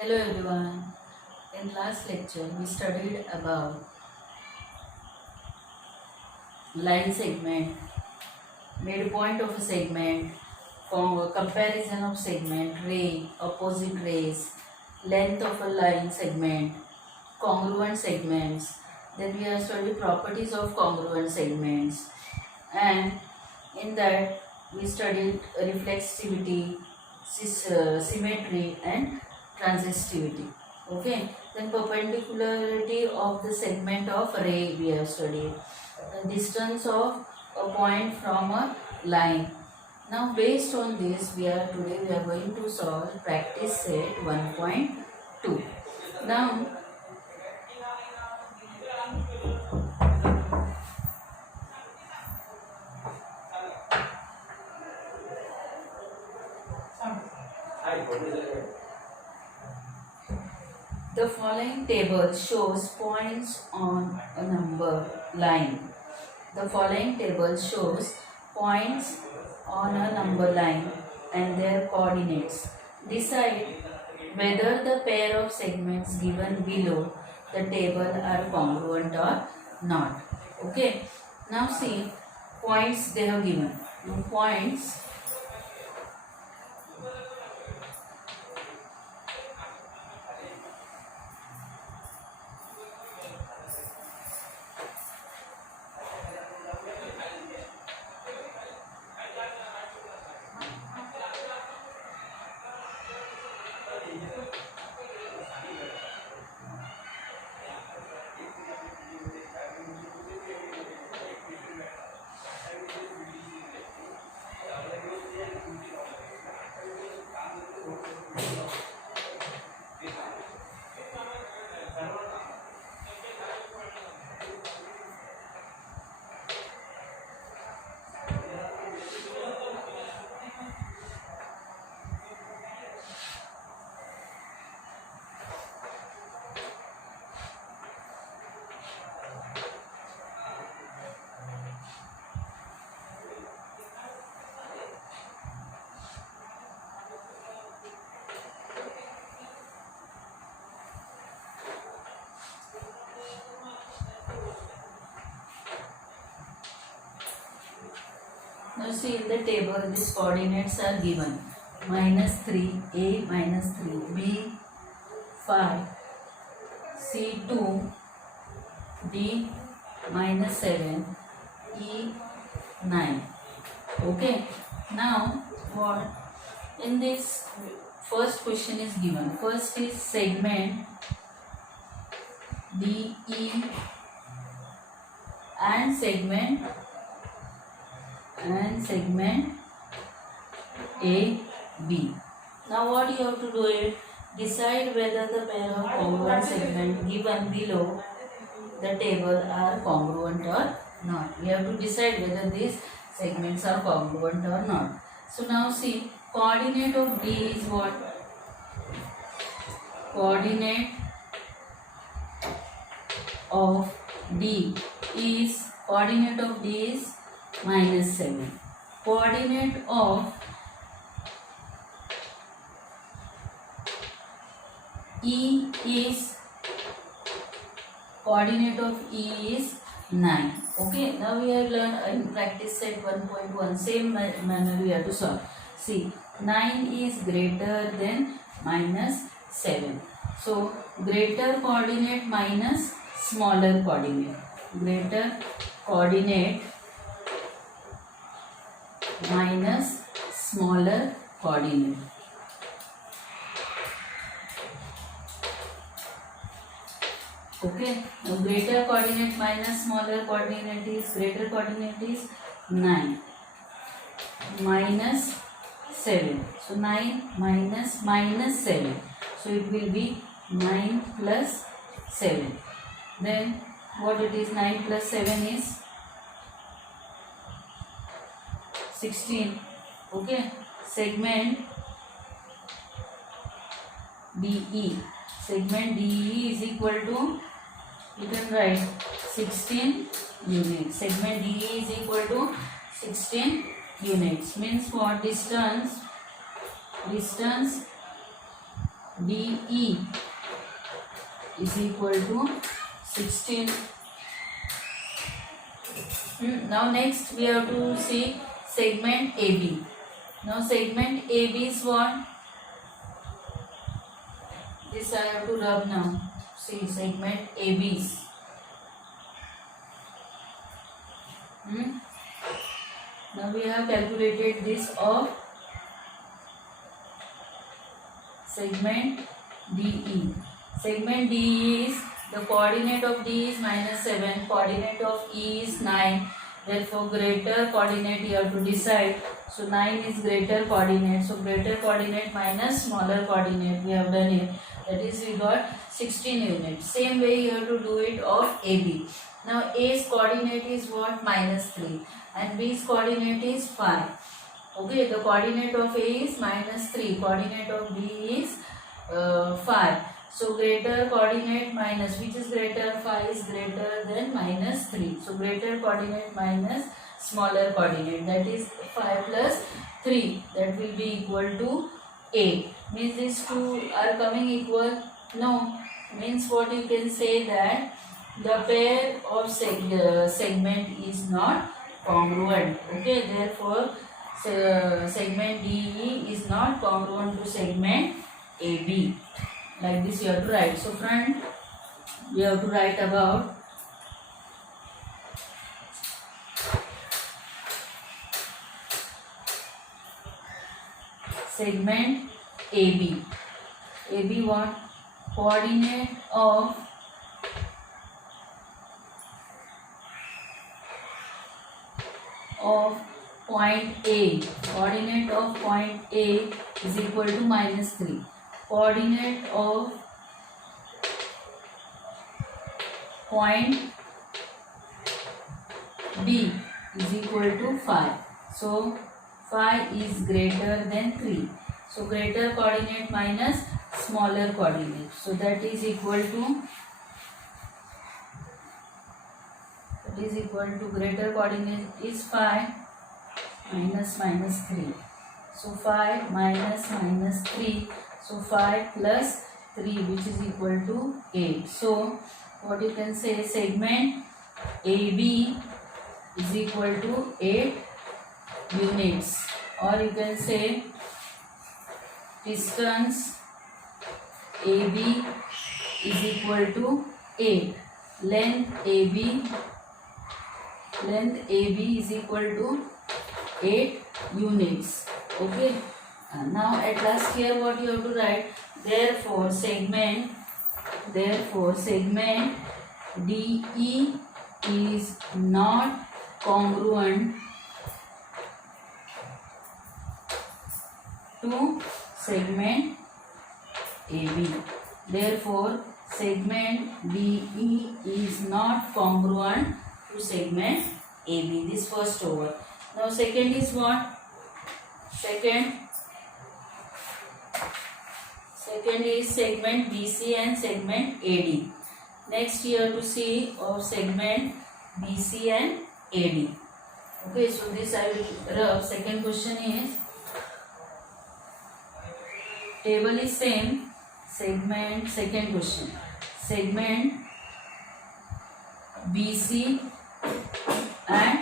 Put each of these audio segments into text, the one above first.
Hello everyone. In last lecture we studied about line segment, midpoint of a segment, comparison of segment, ray, opposite rays, length of a line segment, congruent segments. Then we have studied properties of congruent segments, and in that we studied reflexivity, symmetry and transitivity. Okay, then perpendicularity of the segment of ray we have studied, the distance of a point from a line. Now based on this we are going to solve practice set 1.2. Now the following table shows points on a number line. The following table shows points on a number line and their coordinates. Decide whether the pair of segments given below the table are congruent or not. Okay. Now see points they have given. Now points now see in the table these coordinates are given -3, A -3, B 5, C 2, D -7, E 9. Okay. Now what in this first question is given. First is segment DE and segment AB. Now what you have to do is decide whether the pair of congruent segment given below the table are congruent or not. We have to decide whether these segments are congruent or not. So now see coordinate of D is what? Coordinate of D is -7. Coordinate of E is 9. Okay, now we have learned in practice set 1.1 same manner we have to solve. See 9 is greater than -7. So greater coordinate minus smaller coordinate. Greater coordinate minus smaller coordinate. Okay, now greater coordinate minus smaller coordinate is, greater coordinate is 9 minus 7. So 9 minus -7. So it will be 9 plus 7. Then what it is? 9 plus 7 is 16. Okay, segment DE. Segment DE is equal to, you can write 16 units. Segment DE is equal to 16 units. Means what? Distance DE is equal to 16. Now next we have to see segment AB. Now segment AB is what? This I have to rub now. See segment ABs. Now we have calculated this of segment DE. Segment DE is, the coordinate of D is -7, coordinate of E is 9. Therefore greater coordinate you have to decide. So 9 is greater coordinate. So greater coordinate minus smaller coordinate, we have done it. That is, we got 16 units. Same way you have to do it of AB. Now A's coordinate is what? -3. And B's coordinate is 5. Okay, the coordinate of A is -3. Coordinate of B is 5. So greater coordinate minus, which is greater? 5 is greater than -3. So greater coordinate minus smaller coordinate, that is 5 plus 3, that will be equal to 8. Means these two are coming equal? No. Means what you can say, that the pair of segment is not congruent. Okay, therefore segment DE is not congruent to segment AB. Like this you have to write. So friend, we have to write about segment AB. AB what? Coordinate of point A. Coordinate of point A is equal to -3. Coordinate of point B is equal to 5. So 5 is greater than 3. So greater coordinate minus smaller coordinate. So that is equal to greater coordinate is 5 minus -3. So 5 minus -3. So 5 plus 3, which is equal to 8. So what you can say, segment AB is equal to 8 units, or you can say distance AB is equal to 8. Length AB is equal to 8 units. Okay. Now at last here what you have to write, therefore segment DE is not congruent to segment AB. Therefore segment DE is not congruent to segment AB. This first over. Now second is what? Second is segment BC and segment AD. Next you have to see of segment BC and AD. Okay, so this I will rub. Second question is, table is same. Second question. Segment BC and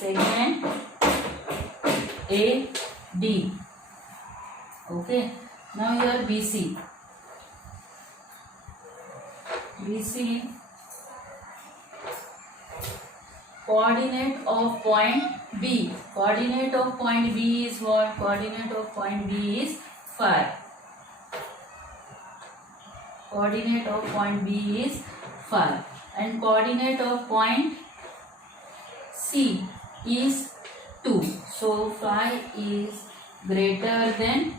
segment AD. Okay, now here BC coordinate of point B. Coordinate of point B is what? Coordinate of point B is 5. Coordinate of point B is 5. And coordinate of point C is 2. So 5 is greater than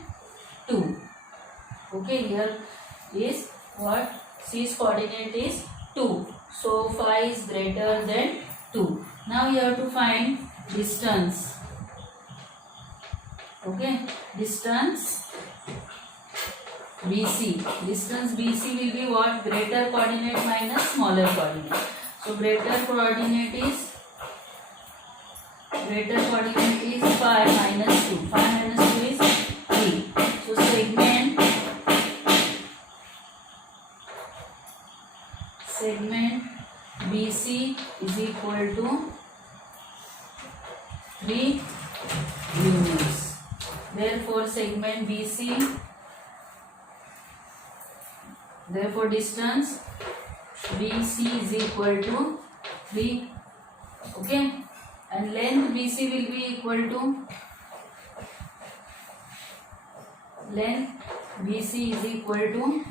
2. Okay, here is what? C's coordinate is 2. So 5 is greater than 2. Now you have to find distance. Okay, distance BC. Distance BC will be what? Greater coordinate minus smaller coordinate. So greater coordinate is 5 minus 2. 5 minus 2 is 3. So segment segment BC is equal to 3 units. Therefore segment BC, therefore distance BC is equal to 3, okay, and length BC will be equal to, length BC is equal to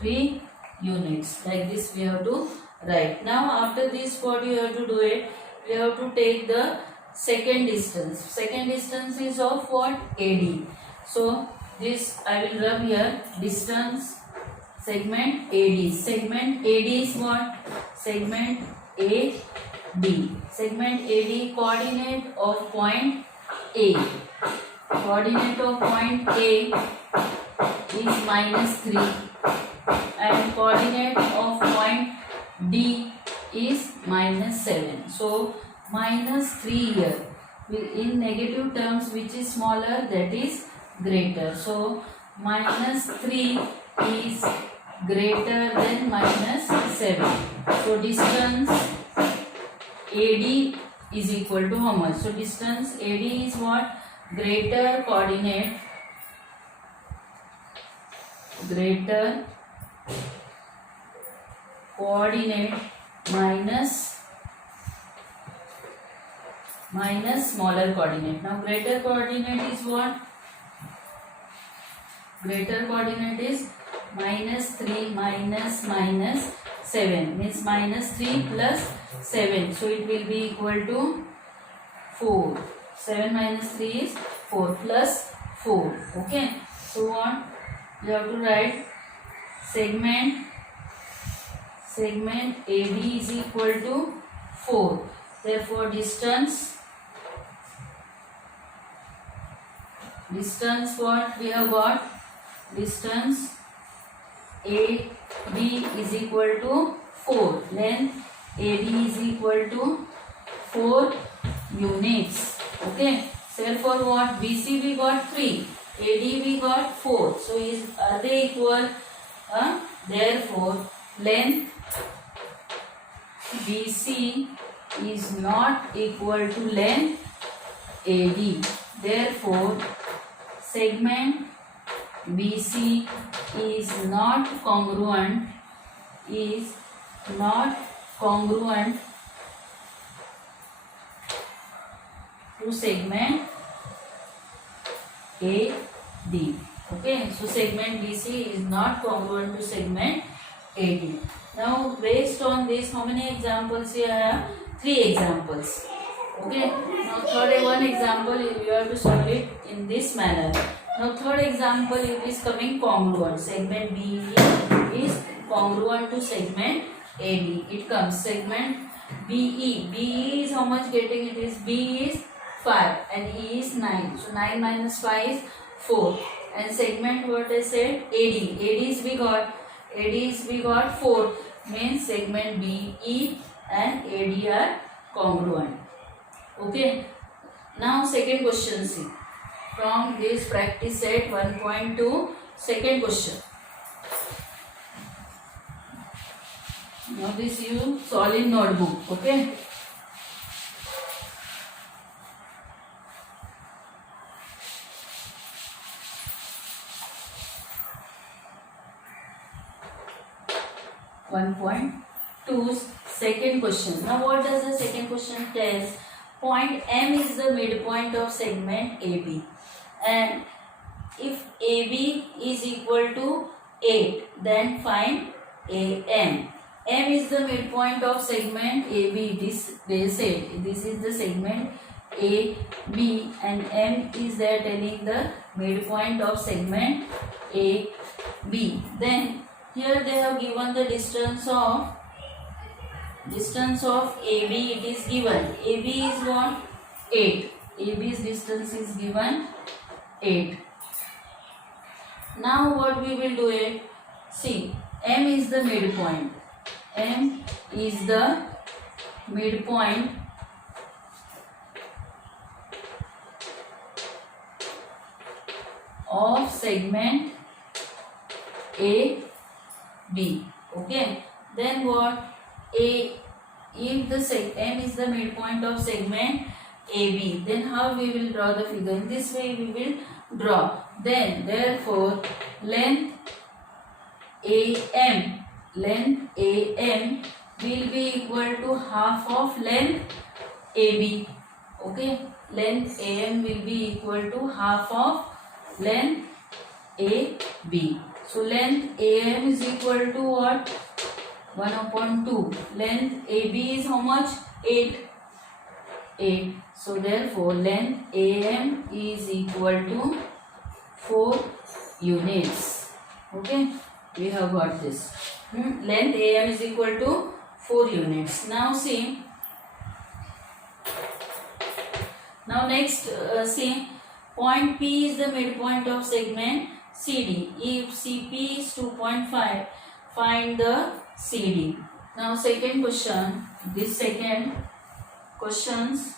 3 units. Like this we have to write. Now after this, what you have to do it, we have to take the second distance. Second distance is of what? AD. So this I will rub here, distance segment AD. Segment AD is what? Segment AD. Segment AD, coordinate of point A. Coordinate of point A is -3 and coordinate of point D is -7. So -3 here. In negative terms, which is smaller, that is greater. So -3 is greater than -7. So distance AD is equal to how much? So distance AD is what? Greater coordinate minus smaller coordinate. Now greater coordinate is what? Greater coordinate is -3 minus 7 means -3 plus 7. So it will be equal to 4. 7 minus 3 is 4 plus 4. Okay. So what? You have to write segment AB is equal to 4. Therefore distance what we have got? Distance AB is equal to 4. Length AB is equal to 4 units. Okay. Therefore what? BC we got 3. AD we got 4. So are they equal? Therefore length BC is not equal to length AD. Therefore segment BC is not congruent to segment AD. Okay, so segment BC is not congruent to segment AD. Now based on this, how many examples here? I have 3 examples. Okay, now third one example you have to solve it in this manner. Now third example, it is coming congruent. Segment BE is congruent to segment AD. It comes segment BE. BE is how much getting? It is B is 5 and E is 9. So 9 minus 5 is 4. And segment what I said? AD. AD is we got 4. Means segment BE and AD are congruent. Okay. Now second question, see. From this practice set 1.2, second question. Now this you solve in notebook. Okay. Second question. Now what does the second question tell? Point M is the midpoint of segment AB, and if AB is equal to 8, then find AM. M is the midpoint of segment AB. They said this is the segment AB and M is there telling the midpoint of segment AB. Then here they have given the distance of AB. It is given. AB is what? 8. AB's distance is given 8. Now what we will do it? See, M is the midpoint. M is the midpoint of segment AB. Okay. Then what? A, if the M is the midpoint of segment AB, then how we will draw the figure? In this way we will draw. Then therefore length AM will be equal to half of length AB. Okay, length AM will be equal to half of length AB. So length AM is equal to what? 1/2. Length AB is how much? 8. So therefore length AM is equal to 4 units. Okay, we have got this. Length AM is equal to 4 units. Now see. Now next see, point P is the midpoint of segment CD. If CP is 2.5, find the CD. Now second question, this second questions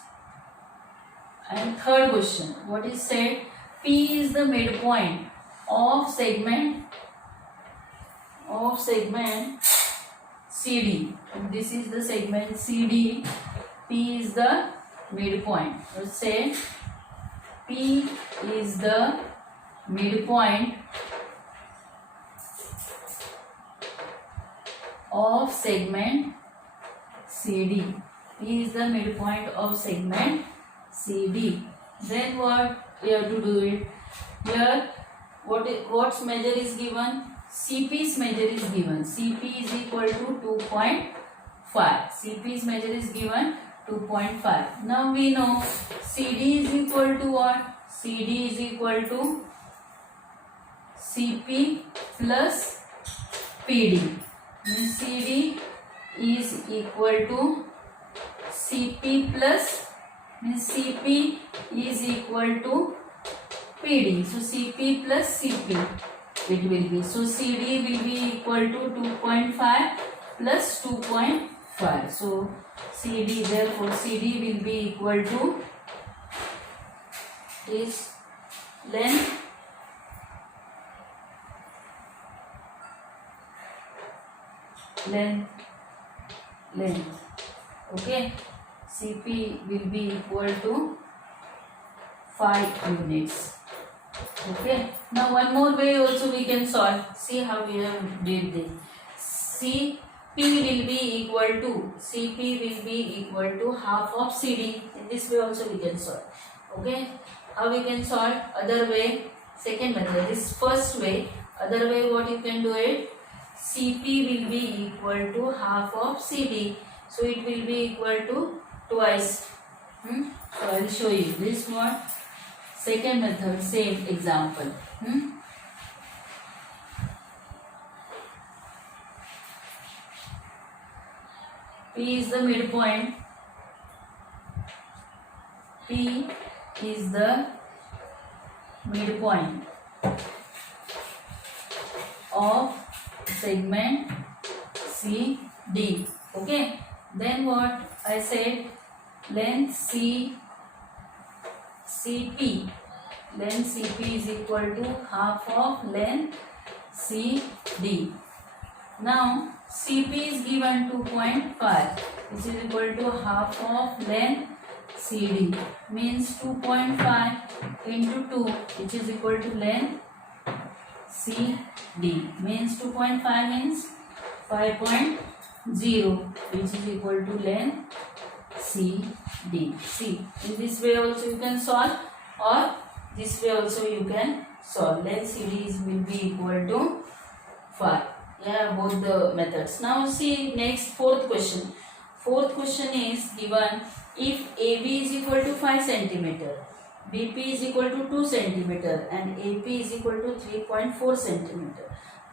and third question. What is said? P is the midpoint of segment CD. This is the segment CD. P is the midpoint. Let's say P is the midpoint of segment CD. P is the midpoint of segment CD. Then what we have to do it? Here what's measure is given? CP's measure is given. CP is equal to 2.5. CP's measure is given 2.5. Now we know CD is equal to what? CD is equal to CP plus PD. CD is equal to CP plus CP is equal to PD. So CP plus CP it will be. So CD will be equal to 2.5 plus 2.5. So CD, therefore CD will be equal to is length okay. CP will be equal to 5 units. Okay, now one more way also we can solve. See how we have did this. CP will be equal to half of CD. In this way also we can solve. Okay, how we can solve? Other way, second method. This first way. Other way, what you can do it? CP will be equal to half of CD. So it will be equal to twice. So I will show you this one. Second method, same example. P is the midpoint. P is the midpoint of segment CD. Okay. Then what I said? Length CP. Length CP is equal to half of length CD. Now CP is given 2.5, which is equal to half of length CD. Means 2.5 into 2, which is equal to length CD. Means 2.5 means 5.0, which is equal to length CD. See, in this way also you can solve, or this way also you can solve. Length CD will be equal to 5. Yeah, both the methods. Now see next fourth question. Fourth question is given if AB is equal to 5 cm, BP is equal to 2 cm and AP is equal to 3.4 cm.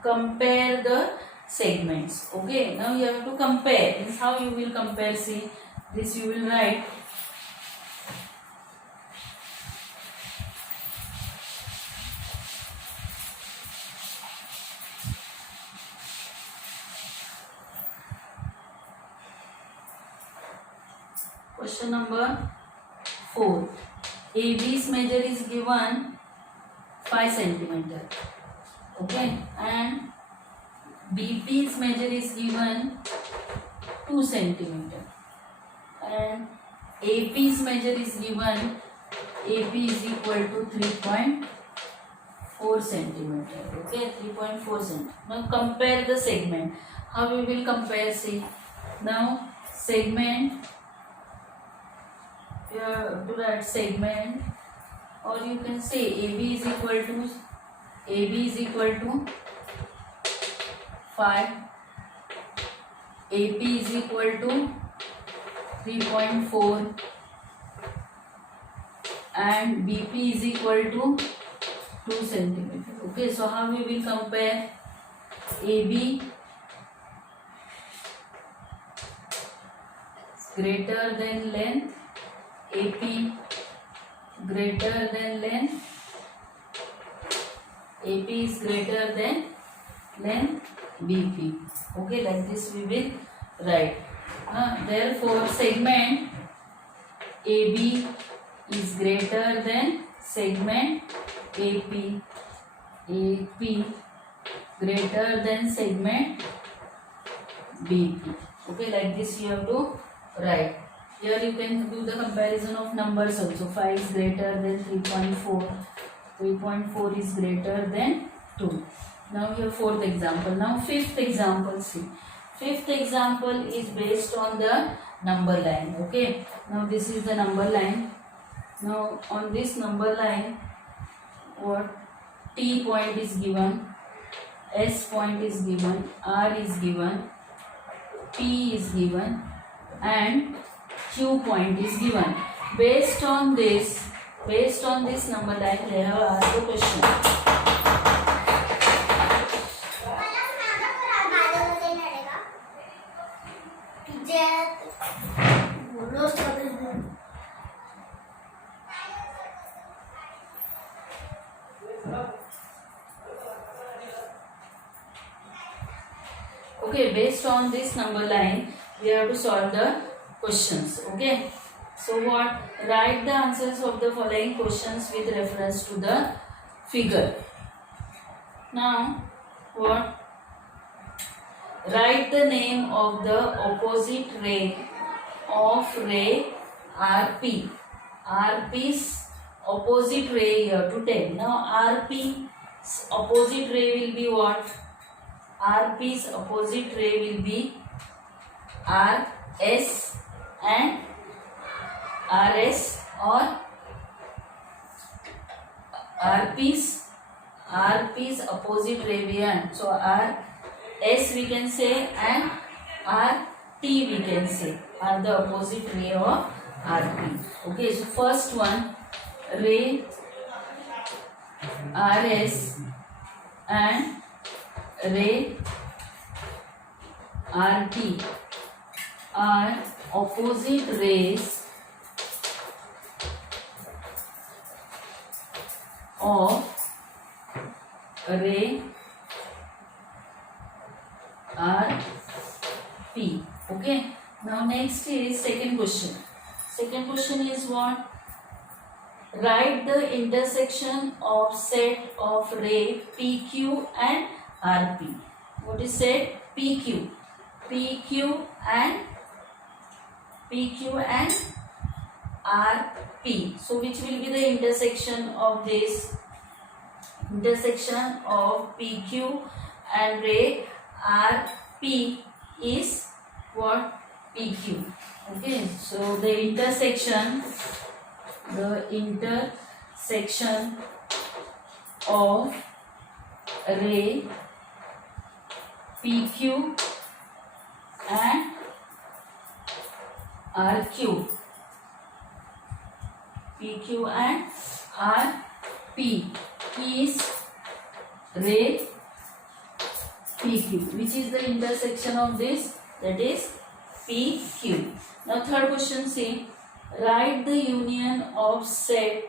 Compare the segments. Okay, now you have to compare. This is how you will compare. See, this you will write. Question number 4. AB's measure is given 5 cm. Okay, and BP's measure is given 2 centimeter and AP's measure is given, AP is equal to 3.4 centimeter. Okay, 3.4 centimeter. Now compare the segment. How we will compare? See, now segment, you have to write segment, or you can say AB is equal to 5, AP is equal to 3.4 and BP is equal to 2 centimeter. Okay, so how we will compare? AB greater than length, AP greater than length, AP is greater than length, BP. Okay, like this we will write. Therefore, segment AB is greater than segment AP. AP greater than segment BP. Okay, like this you have to write. Here you can do the comparison of numbers also. 5 is greater than 3.4. 3.4 is greater than 2. Now here fourth example. Now fifth example, see. Fifth example is based on the number line. Okay. Now this is the number line. Now on this number line, what T point is given, S point is given, R is given, P is given, and Q point is given. Based on this number line, they have asked a question. Okay, based on this number line, we have to solve the questions. Okay, so what? Write the answers of the following questions with reference to the figure. Now, what? Write the name of the opposite ray of ray RP. RP's opposite ray here to tell. Now, RP's opposite ray will be what? RP's opposite ray will be RS and RS, or RP's opposite ray beyond. So RS we can say and RT we can say are the opposite ray of RP. Okay, so first one, ray RS and ray RT are opposite rays of ray RP. Okay, now next is second question. Second question is what? Write the intersection of set of ray PQ and RP. What is set? PQ. PQ and RP. So which will be the intersection of this? Intersection of PQ and ray RP is what? PQ. Okay, so the intersection of ray PQ and RQ. PQ and RP is ray PQ. Which is the intersection of this? That is PQ. Now third question, see. Write the union of set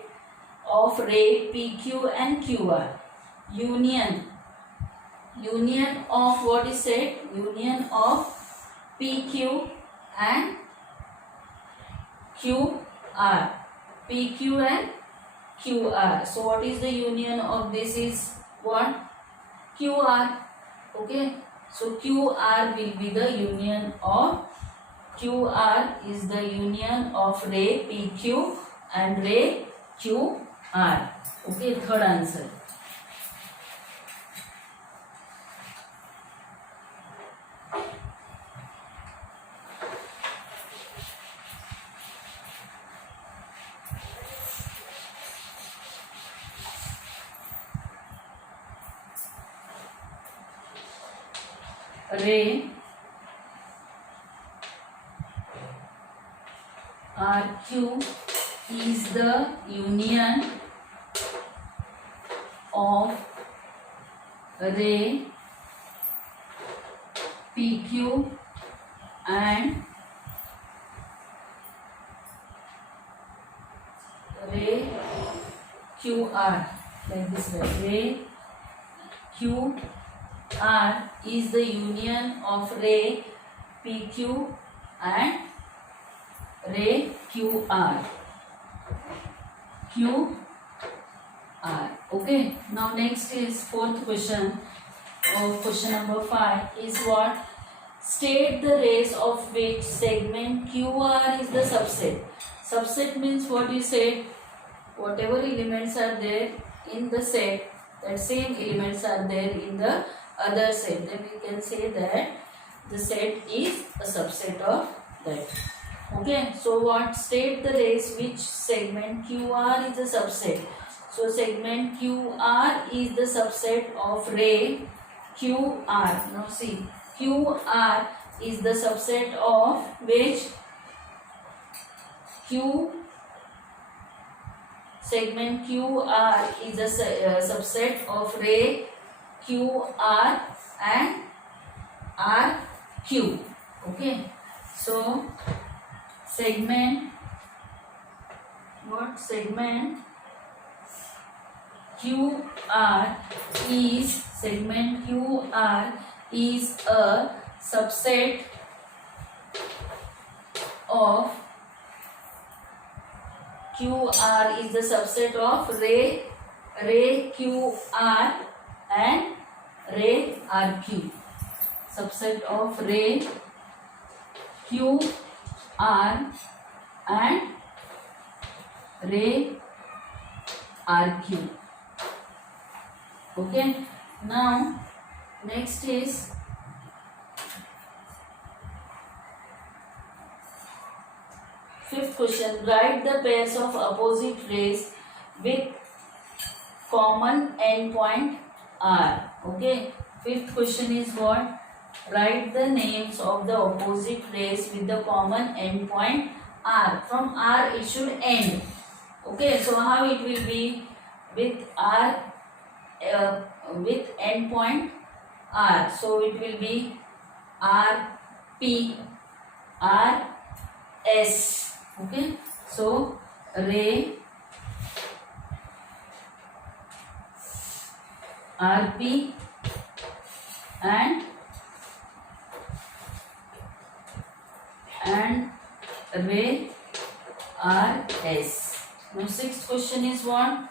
of ray PQ and QR. Union of what is said? Union of PQ and QR. PQ and QR. So what is the union of this is what? QR. Okay. So QR will be the union of, QR is the union of ray PQ and ray QR. Okay, third answer. Ray RQ is the union of ray PQ and ray QR, like this way. Ray QR is the union of ray PQ and ray QR. Okay, now next is fourth question of question number 5 is what? State the rays of which segment QR is the subset. Subset means what you said, whatever elements are there in the set, that same elements are there in the other set, then we can say that the set is a subset of that. Okay, so what? State the rays which segment QR is a subset. So segment QR is the subset of ray QR. Now see, QR is the subset of which? Segment QR is a subset of ray QR and RQ. Okay, so segment QR is a subset of ray QR and ray RQ. Subset of ray QR and ray RQ. Okay, now next is fifth question. Write the pairs of opposite rays with common endpoint R. Okay, fifth question is what? Write the names of the opposite rays with the common endpoint R. From R it should end. Okay, so how it will be? With R, with endpoint R. So it will be RP, RS. Okay, so ray RP and ray RS. Now sixth question is what?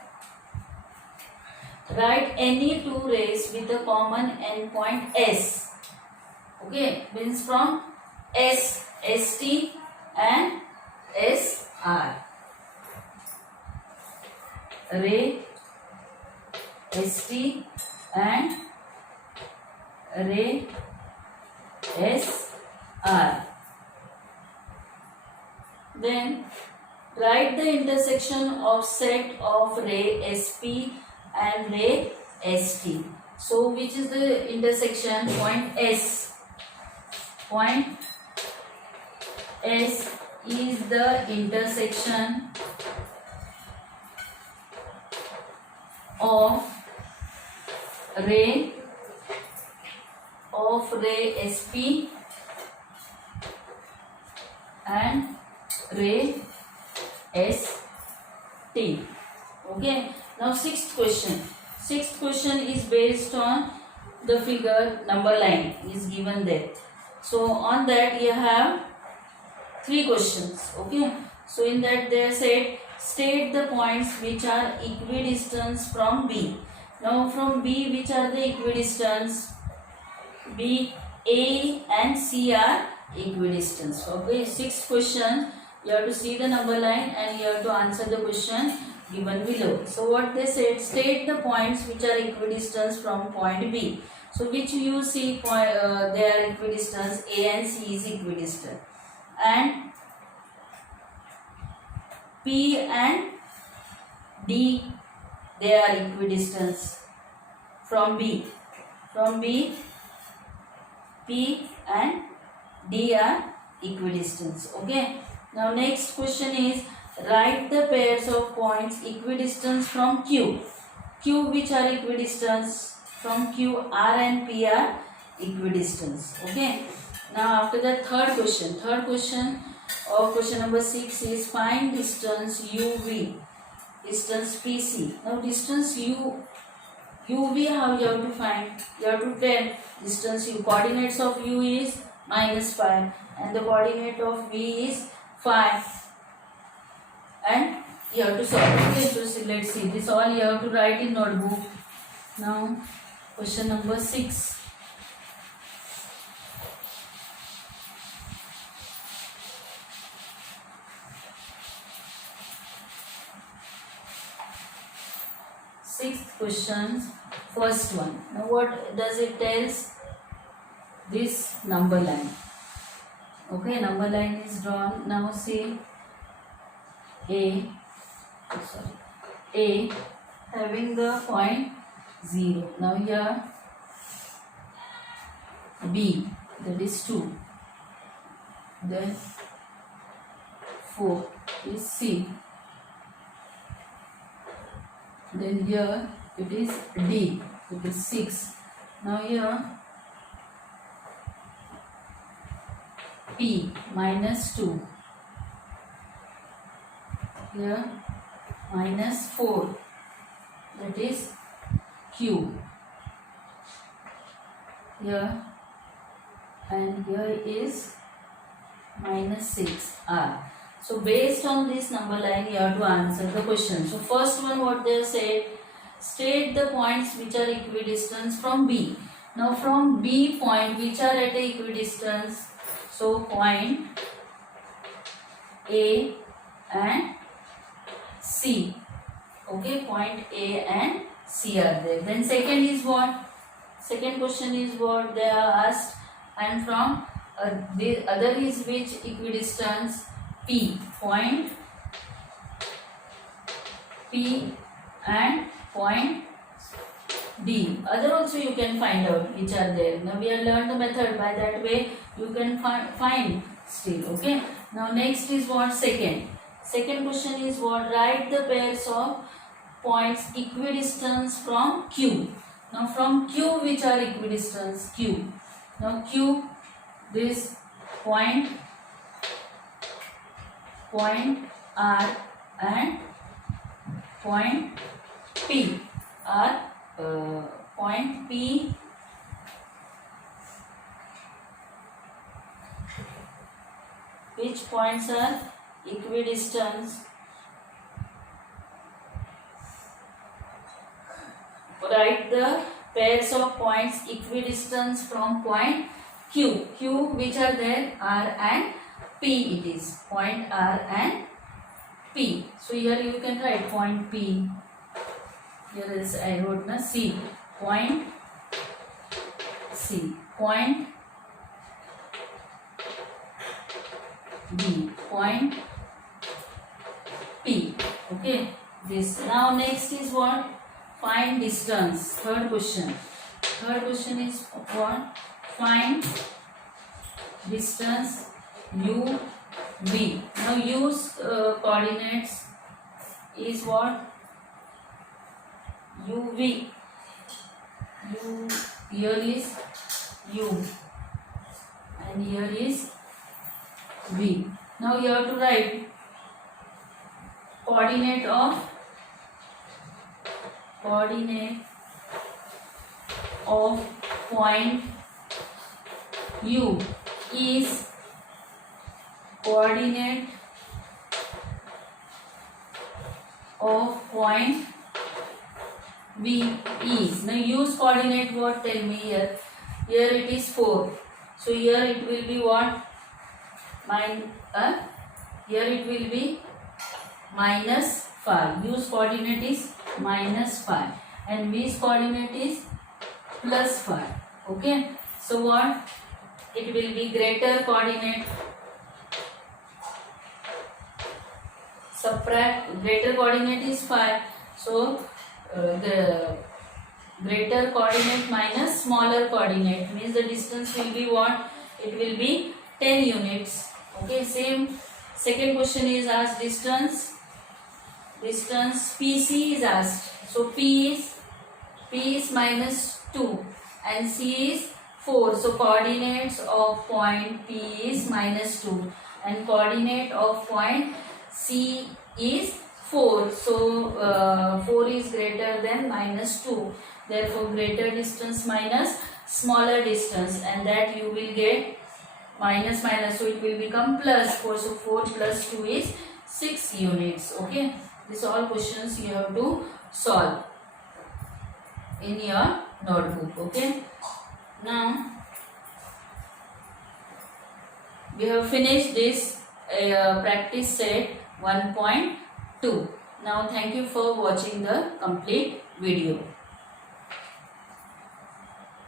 Write any two rays with a common endpoint S. Okay, means from S, ST and SR. Ray ST and ray SR. Then write the intersection of set of ray SP and ray ST. So which is the intersection? Point S. Point S is the intersection of ray SP and ray ST. Okay, now sixth question. Sixth question is based on the figure, number line is given there. So on that you have three questions. Okay, so in that they said state the points which are equidistant from B. Now from B which are the equidistant? B, A and C are equidistant. Okay, sixth question. You have to see the number line and you have to answer the question given below. So what they said, state the points which are equidistant from point B. So which you see point, they are equidistant. A and C is equidistant, and P and D, they are equidistant from B. From B, P and D are equidistant. Okay. Now next question is, write the pairs of points equidistant from Q. Q which are equidistant from Q, R and P are equidistant. Okay. Now after that, third question or question number 6 is, find distance UV, distance PC. Now distance UV, how you have to find? You have to tell distance U. Coordinates of U is -5 and the coordinate of V is 5. And you have to solve. Okay, so let's see. This all you have to write in notebook. Now question number 6. Sixth question, first one. Now what does it tells? This number line. Okay, number line is drawn. Now see A having the point 0. Now here B, that is 2. Then 4 is C. Then here it is D, it is 6. Now here P, -2. Here -4, that is Q. Here and here is -6, R. So based on this number line, you have to answer the question. So first one, what they have said, state the points which are equidistant from B. Now from B point, which are at a equidistance? So point A and C. Okay, point A and C are there. Then second is what? Second question is what they are asked, and from the other is which equidistance? P, point P and point D. Other also you can find out which are there. Now we have learned the method, by that way you can find still. Okay. Now next is what? Second question is what? Write the pairs of points equidistant from Q. Now from Q, which are equidistant? Q. Now Q, this point R and point P are point P which points are equidistant? Write the pairs of points equidistant from point Q. Q which are there? R and P it is. Point R and P. So here you can write point P. Here is I wrote na C. Point C. Point D. Point P. Okay. This. Now next is what? Find distance. Third question. Third question is what? Find distance U V. Now use coordinates is what? UV. Here is U and here is V. Now you have to write coordinate of point U is coordinate of point V is. Now use coordinate what? Tell me here. here it is 4. So here it will be what? Here it will be minus 5. U's coordinate is minus 5 and V's coordinate is plus 5. Okay. So what? It will be greater coordinate. Subtract, greater coordinate is 5. So the greater coordinate minus smaller coordinate means the distance will be what? It will be 10 units. Okay, same. Second question is asked distance PC is asked. So P is minus 2 and C is 4. So coordinates of point P is minus 2 and coordinate of point C is 4. So 4 is greater than minus 2. Therefore greater distance minus smaller distance, and that you will get minus, so it will become plus 4. So 4 plus 2 is 6 units. Okay. These all questions you have to solve in your notebook. Okay. Now we have finished this practice set 1.2. Now thank you for watching the complete video.